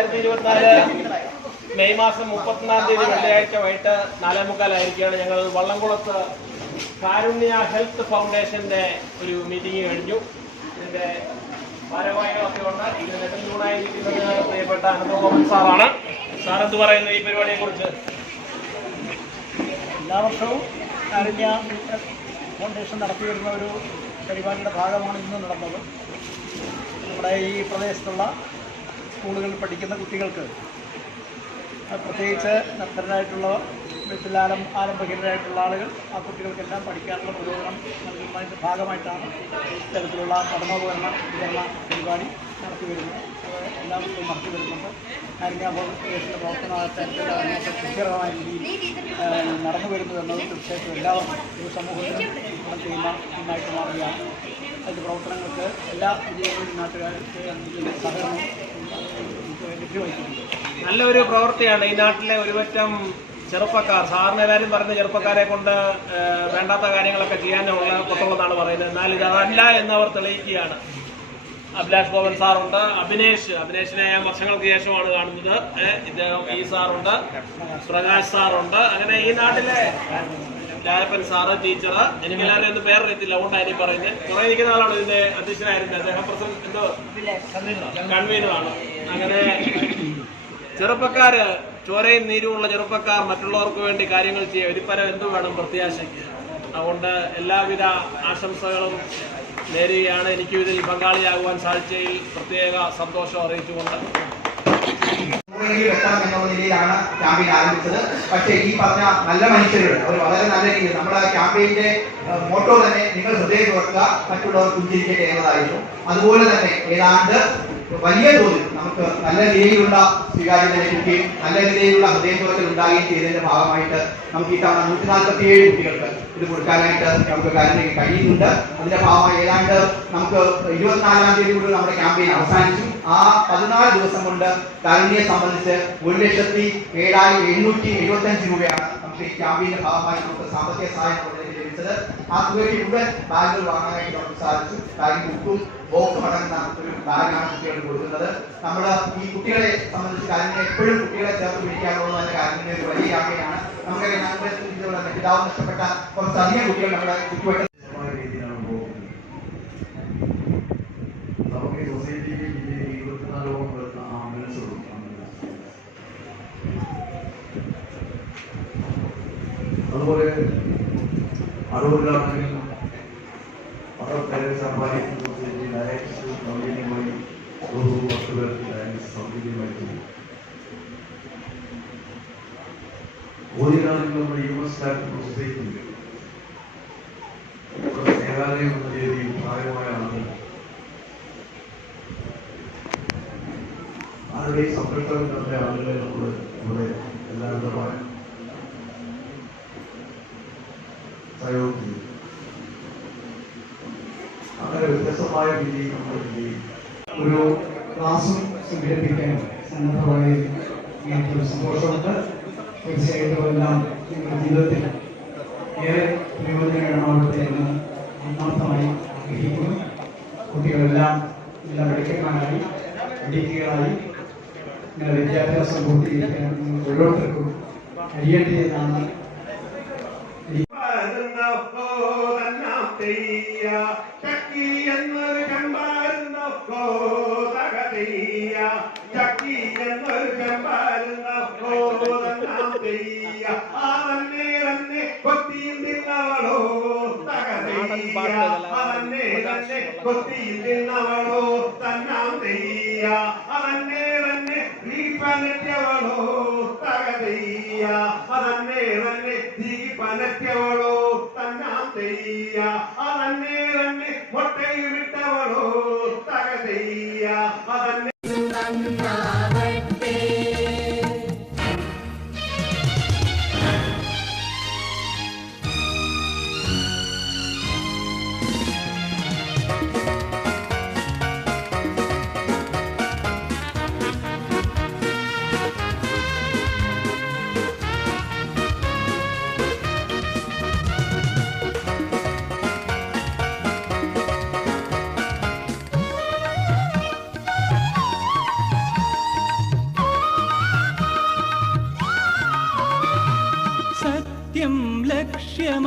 രണ്ടായിരത്തി ഇരുപത്തിനാല് മെയ് മാസം മുപ്പത്തിനാലാം തീയതി വെള്ളിയാഴ്ച വൈകിട്ട് നാലേ മുക്കാലായിരിക്കുകയാണ്. ഞങ്ങൾ വള്ളംകുളത്ത് കാരുണ്യ ഹെൽത്ത് ഫൗണ്ടേഷന്റെ ഒരു മീറ്റിംഗ് കഴിഞ്ഞു. ഇതിന്റെ ഭാരവാഹികളൊക്കെ ഉണ്ട്. ഇതിന് നെടുന്തൂണായിരിക്കുന്നത് പ്രിയപ്പെട്ട അനന്തഗോപൻ സാറാണ്. സാർ എന്ത് പറയുന്നത് ഈ പരിപാടിയെ കുറിച്ച് എല്ലാ വർഷവും കാരുണ്യ ഫൗണ്ടേഷൻ നടത്തി വരുന്ന ഒരു പരിപാടിയുടെ ഭാഗമാണ് ഇന്ന് നടന്നത്. നമ്മുടെ ഈ പ്രദേശത്തുള്ള സ്കൂളുകളിൽ പഠിക്കുന്ന കുട്ടികൾക്ക്. പ്രത്യേകിച്ച് നിർദ്ധരായിട്ടുള്ള വീട്ടിൽ ആരം ആരംഭഹീനരായിട്ടുള്ള ആളുകൾ ആ കുട്ടികൾക്കെല്ലാം പഠിക്കാനുള്ള പ്രചോദനം നൽകുന്നതിന്റെ ഭാഗമായിട്ടാണ് ഇത്തരത്തിലുള്ള പഠനോപകരണ വിതരണ പരിപാടി നടത്തി വരുന്നത്. എല്ലാം നടത്തി വരുന്നുണ്ട്. ഫൗണ്ടേഷന്റെ പ്രവർത്തനത്തെ കൃത്യമായ രീതിയിൽ നടന്നു വരുന്നു എന്നത് തീർച്ചയായിട്ടും എല്ലാവർക്കും ഒരു സമൂഹത്തിനും ഗുണം ചെയ്യുന്ന ഒന്നായിട്ട് മാറുകയാണ്. അതിന്റെ പ്രവർത്തനങ്ങൾക്ക് എല്ലാ ജില്ലകളിലും നാട്ടുകാർക്ക് സഹകരണം നല്ലൊരു പ്രവൃത്തിയാണ് ഈ നാട്ടിലെ ഒരുപറ്റം ചെറുപ്പക്കാർ സാറിന് എല്ലാവരും പറയുന്ന ചെറുപ്പക്കാരെ കൊണ്ട് വേണ്ടാത്ത കാര്യങ്ങളൊക്കെ ചെയ്യാനുള്ള കൊത്തുള്ളതാണ് പറയുന്നത്. എന്നാൽ ഇത് അതല്ല എന്നവർ തെളിയിക്കുകയാണ്. അഭിലാഷ് ഗോവൻ സാറുണ്ട് അഭിനേഷ്. അഭിനേഷിനെ ഞാൻ വർഷങ്ങൾക്ക് ശേഷമാണ് കാണുന്നത്. ഇദ്ദേഹം ഈ സാറുണ്ട് പ്രകാശ് സാറുണ്ട്. അങ്ങനെ ഈ നാട്ടിലെ രാജപ്പൻ സാറ് ടീച്ചർ എനിക്ക് എല്ലാവരും ഒന്നും പേരറിയത്തില്ല. അതുകൊണ്ടാണ് ഇനി പറയുന്നത്. കുറെ ഇരിക്കുന്ന ആളാണ് ഇതിന്റെ അധ്യക്ഷനായിരുന്നത്. അദ്ദേഹം പ്രസിഡന്റ് എന്തോ? കൺവീനറാണ്. അങ്ങനെ ചെറുപ്പക്കാര് ചോരയും നീരുമുള്ള ചെറുപ്പക്കാർ മറ്റുള്ളവർക്ക് വേണ്ടി കാര്യങ്ങൾ ചെയ്യുക. ഒരിപ്പരം എന്തു വേണം പ്രത്യാശയ്ക്ക്? അതുകൊണ്ട് എല്ലാവിധ ആശംസകളും നേരുകയാണ്. എനിക്ക് ഇതിൽ പങ്കാളിയാകുവാൻ സാധിച്ചതിൽ പ്രത്യേക സന്തോഷം അറിയിച്ചുകൊണ്ട്. നിലയിലാണ് ക്യാമ്പയിൻ ആരംഭിച്ചത്. പക്ഷേ ഈ പറഞ്ഞ നല്ല മനുഷ്യരുണ്ട്. അവർ വളരെ നല്ല രീതിയിൽ നമ്മുടെ ക്യാമ്പയിന്റെ മോട്ടോ തന്നെ നിങ്ങൾ ഹൃദയം തുറക്കുക മറ്റുള്ളവർ പുഞ്ചിരിക്കട്ടെ എന്നതായിരുന്നു. അതുപോലെ തന്നെ ഏതാണ്ട് വലിയ തോതിൽ നമുക്ക് നല്ല നിലയിലുള്ള സ്വീകാര്യത ലഭിക്കുകയും നല്ല നിലയിലുള്ള ഹൃദയം തുറക്കൽ ഉണ്ടാകുകയും ചെയ്തതിന്റെ ഭാഗമായിട്ട് നമുക്ക് ഈ തവണ നൂറ്റി നാൽപ്പത്തി ഏഴ് കുട്ടികൾക്ക് ഇത് കൊടുക്കാനായിട്ട് നമുക്ക് കാര്യത്തിലേക്ക് കഴിയുന്നുണ്ട്. അതിന്റെ ഭാഗമായി ഏതാണ്ട് നമുക്ക് ഇരുപത്തിനാലാം തീയതി കൂടി നമ്മുടെ ക്യാമ്പയിൻ അവസാനിച്ചു. ആ പതിനാല് ദിവസം കൊണ്ട് കാരുണ്യെ സംബന്ധിച്ച് ഒരു ലക്ഷത്തി ഏഴായിരം എഴുന്നൂറ്റി എഴുപത്തി അഞ്ച് രൂപയാണ് നമുക്ക് ഈ ക്യാമ്പയിന്റെ ഭാഗമായി നമുക്ക് സാമ്പത്തിക സഹായം ലഭിച്ചത്. ആ തുകയ്ക്ക് മുഴുവൻ ബാഗുകൾ വാങ്ങാനായിട്ട് നമുക്ക് സാധിച്ചു. ബാഗ് ബുക്കും ബോക്സും അടങ്ങുന്ന ഒരു ബാഗാണ് കുട്ടികൾക്ക് കൊടുക്കുന്നത്. നമ്മൾ ഈ കുട്ടികളെ സംബന്ധിച്ച് കാരുണ്യം എപ്പോഴും കുട്ടികളെ ചേർത്ത് പിടിക്കാനുള്ള തന്നെ കാരുണ്യ ഒരു വലിയ യാത്രയാണ് നമുക്കറിയാം ഇതുപോലെ തന്നെ പിതാവ് നഷ്ടപ്പെട്ട കുറച്ചധികം കുട്ടികൾ നമ്മുടെ ചുറ്റുവട്ടം നമുക്ക് ഈ ഇരുപത്തിനാലോളം വരുന്ന ആംബുലൻസുകളും അതുപോലെ അറുപത് മദർ തെരേസ പേരെ സൊസൈറ്റി ഡയലിസിസ് സൗജന്യം വഴി ഒരു പത്ത് പേർക്ക് ഡയാലിസിസ് സൗജന്യമായി ഓരിലാണെങ്കിൽ നമ്മുടെ യു എസ് ലാറ്റിൻ സൊസൈറ്റി ഉണ്ട് ഇവിടെ സ്നേഹാലയം എന്ന രീതിയിൽ പ്രായമായ ആളുകൾ ആരുടെയും സംരക്ഷണത്തിനുള്ള ആളുകളെ നമ്മൾ ഇവിടെ എല്ലാവിധമായ സഹയോഗം ചെയ്യും വ്യത്യസ്തമായ രീതിയിൽ നമ്മൾ ഒരു ക്ലാസും സംഘടിപ്പിക്കാൻ സന്നദ്ധമായി എനിക്കൊരു സന്തോഷമുണ്ട്. തീർച്ചയായിട്ടും എല്ലാം നിങ്ങളുടെ ജീവിതത്തിൽ ഏറെ പ്രയോജനകരമാവട്ടെ എന്ന് ആത്മാർത്ഥമായി ആഗ്രഹിക്കുന്നു. കുട്ടികളെല്ലാം എല്ലാം മിടുക്കന്മാരായി മിടുക്കികളായി നിങ്ങളുടെ വിദ്യാഭ്യാസം പൂർത്തീകരിക്കാൻ ഓരോരുത്തർക്കും കഴിയട്ടെ എന്നാണ് ಮಾಡೋ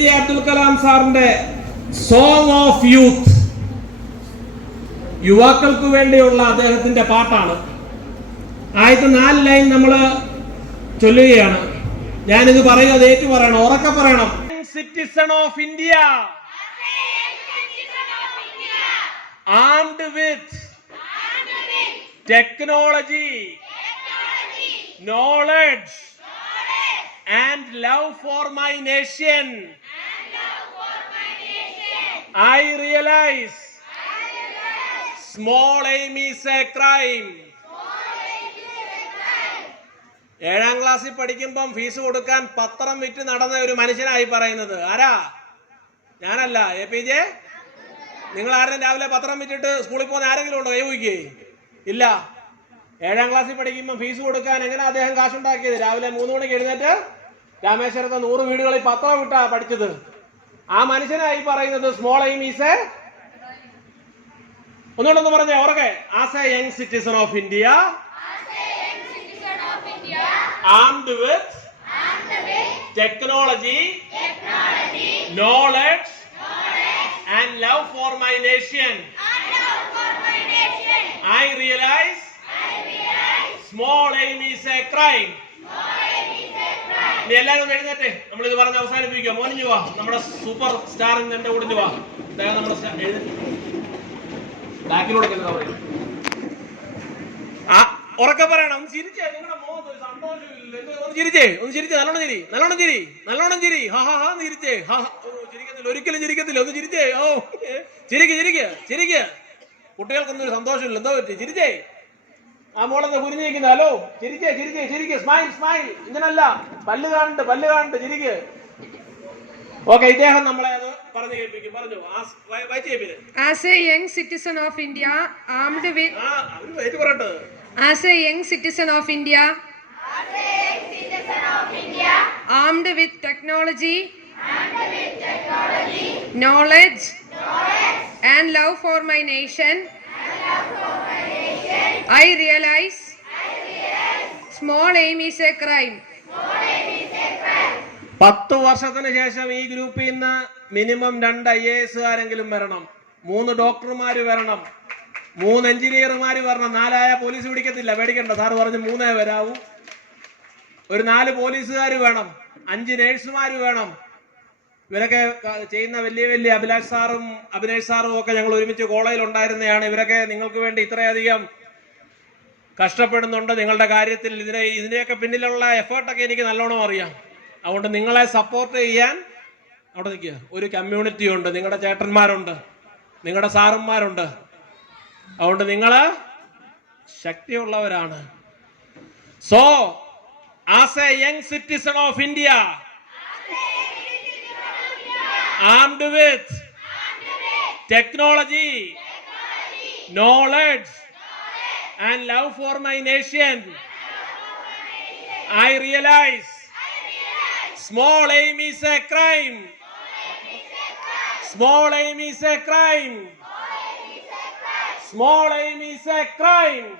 ജെ അബ്ദുൽ കലാം സാറിന്റെ സോങ് ഓഫ് യൂത്ത് യുവാക്കൾക്ക് വേണ്ടിയുള്ള അദ്ദേഹത്തിന്റെ പാട്ടാണ്. ആദ്യത്തെ നാല് ലൈൻ നമ്മൾ ചൊല്ലുകയാണ്. ഞാനിത് അത് ഏറ്റു പറയണം ഉറക്കെ പറയണം. Citizen of India armed with technology knowledge and love for my nation I realize small aim is a crime. ഏഴാം ക്ലാസ്സിൽ പഠിക്കുമ്പം ഫീസ് കൊടുക്കാൻ പത്രം വിറ്റ് നടന്ന ഒരു മനുഷ്യനായി പറയുന്നത്. ആരാ? ഞാനല്ല. A P J? നിങ്ങൾ ആരും രാവിലെ പത്രം വിറ്റിട്ട് സ്കൂളിൽ പോകുന്ന ആരെങ്കിലും ഉണ്ടോ? കൈവയ്ക്കേ ഇല്ല. ഏഴാം ക്ലാസ്സിൽ പഠിക്കുമ്പോൾ ഫീസ് കൊടുക്കാൻ എങ്ങനെ അദ്ദേഹം കാശുണ്ടാക്കിയത്? രാവിലെ മൂന്ന് മണിക്ക് എഴുന്നേറ്റ് രാമേശ്വരത്തെ നൂറ് വീടുകളിൽ പത്രം വിട്ടാ പഠിച്ചത്. ആ മനുഷ്യനായി പറയുന്നത് സ്മോൾ എയിം ഈസ് എ ഒന്നുകൊണ്ടൊന്ന് പറഞ്ഞേ ഓർക്കെ as a young citizen of India armed with technology knowledge and love for my nation I realize small aim is a crime എല്ലാവരും ഒന്ന് എഴുന്നേറ്റേ. നമ്മൾ ഇത് പറഞ്ഞ് അവസാനിപ്പിക്കുക മോനിഞ്ഞു വാ. നമ്മുടെ സൂപ്പർ സ്റ്റാർ എന്റെ കൂടെ വാ. അതായത് നമ്മുടെ. ബാക്കിലൂടെ. ആ ഉറക്കെ പറയണം. ഒന്ന് ചിരിച്ചേ. നിങ്ങളുടെ മുഖത്ത് സന്തോഷമില്ല ഒന്ന് ചിരിച്ചേ. ഒന്ന് ചിരിച്ചേ. നല്ലോണം ചിരി. നല്ലോണം ചിരി. നല്ലോണം ചിരി. ഹാ ഹാ ഹാ ചിരിച്ചേ. ഹാ ചിരിക്കത്തില്ല. ഒരിക്കലും ചിരിക്കത്തില്ല. ഒന്ന് ചിരിച്ചേ. ഓ ചിരിക്ക് ചിരിക്ക്. ചിരിക്ക്. കുട്ടികൾക്കൊന്നും ഒരു സന്തോഷമില്ല എന്തോ പറ്റി? ചിരിച്ചേ. ആ മോളെന്ന് കുരിഞ്ഞിരിക്കുന്ന ഹലോ ചിരിക്കേ ചിരിക്കേ ചിരിക്കേ. സ്മൈൽ സ്മൈൽ ഇങ്ങനല്ല. പല്ല് കാണണ്ട് പല്ല് കാണണ്ട് ചിരിക്ക്. ഓക്കെ ഇദ്ദേഹം നമ്മളെ അത് പറഞ്ഞു കേൾപ്പിക്കും. പറഞ്ഞു. As a young citizen of India armed young as a young citizen of India armed with technology knowledge and love for my India, I realize small aim is a crime. പത്ത് വർഷത്തിന് ശേഷം ഈ ഗ്രൂപ്പിൽ നിന്ന് മിനിമം രണ്ട് I A എസുകാരെങ്കിലും വരണം. മൂന്ന് ഡോക്ടർമാര് വരണം. മൂന്ന് എഞ്ചിനീയർമാര് വരണം. നാലായ പോലീസ് പിടിക്കത്തില്ല. പേടിക്കണ്ട. സാറ് പറഞ്ഞു മൂന്നേ വരാവൂ. ഒരു നാല് പോലീസുകാർ വേണം. അഞ്ച് നേഴ്സുമാർ വേണം. ഇവരൊക്കെ ചെയ്യുന്ന വലിയ വലിയ അഭിലാഷ് സാറും അഭിനേഷ് സാറും ഒക്കെ ഞങ്ങൾ ഒരുമിച്ച് കോളേജിൽ ഉണ്ടായിരുന്നതാണ് ഇവരൊക്കെ നിങ്ങൾക്ക് വേണ്ടി ഇത്രയധികം കഷ്ടപ്പെടുന്നുണ്ട് നിങ്ങളുടെ കാര്യത്തിൽ. ഇതിനെ ഇതിനെയൊക്കെ പിന്നിലുള്ള എഫേർട്ടൊക്കെ എനിക്ക് നല്ലോണം അറിയാം. അതുകൊണ്ട് നിങ്ങളെ സപ്പോർട്ട് ചെയ്യാൻ അവിടെ നിൽക്കുക. ഒരു കമ്മ്യൂണിറ്റി ഉണ്ട്. നിങ്ങളുടെ ചേട്ടന്മാരുണ്ട്. നിങ്ങളുടെ സാറന്മാരുണ്ട് അതുകൊണ്ട് നിങ്ങൾ ശക്തിയുള്ളവരാണ്. So as a young citizen of India armed with technology, knowledge, and love for my nation. I realize small aim is a crime. Small aim is a crime. Small aim is a crime.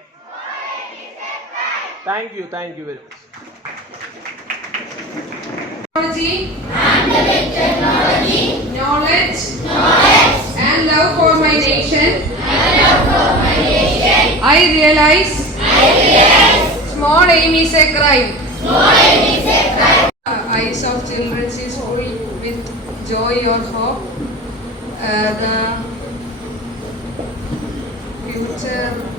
Thank you, thank you very much. Technology and technology knowledge, knowledge and love for my nation, and love for my nation, I realize, I realize small aim is a crime. Small aim is a crime. Uh, eyes of children is full with joy or hope. Uh, the future